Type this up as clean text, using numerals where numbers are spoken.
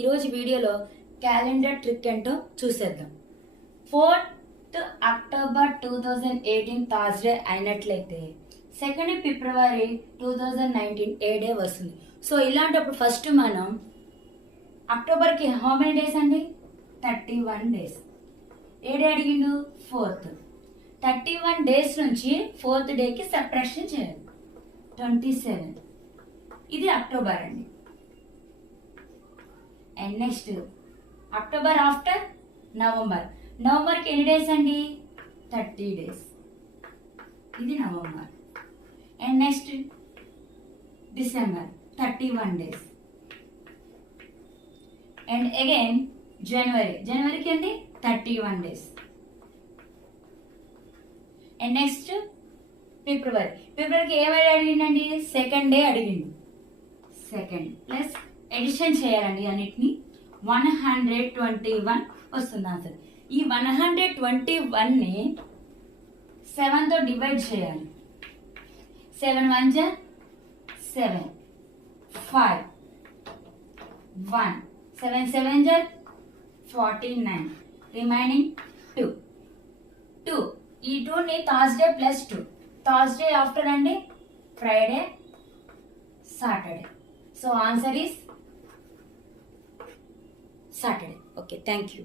ఈరోజు వీడియోలో calendar trick ఏంటో చూసేద్దాం. 4th అక్టోబర్ 2018 థర్స్డే అయినట్లయితే 2nd ఫిబ్రవరి 2019 ఏ డే వస్తుంది. సో ఇలాంటప్పుడు ఫస్ట్ మనం అక్టోబర్కి హౌ మెనీ డేస్ అండి? 31 డేస్. ఏ డే అడిగిండు? 4th. 31 డేస్ నుంచి 4th డేకి సబ్ట్రాక్షన్ చేయాలి. 27. ఇది అక్టోబర్ అండి. And next October after November. నవంబర్కి ఎన్ని డేస్ అండి? 30 డేస్. ఇది November. And next December 31 days. And again జనవరికి అండి 31 డేస్. అండ్ నెక్స్ట్ ఫిబ్రవరికి ఏమైనా అడిగిండండి? 2nd డే అడిగిండు. 2nd ప్లస్ ఎడిషన్ చేయాలండి అన్నిటిని. 121 వస్తుంది ఆన్సర్. ఈ 121ని 7తో డివైడ్ చేయాలి. 7 1 జా 7, 5, 1, 7 7 జా 49, రిమైనింగ్ 2. ఈ 2ని థర్స్డే ప్లస్ 2. థర్స్డే ఆఫ్టర్ అండి Friday, Saturday. So answer is Saturday. Okay, thank you.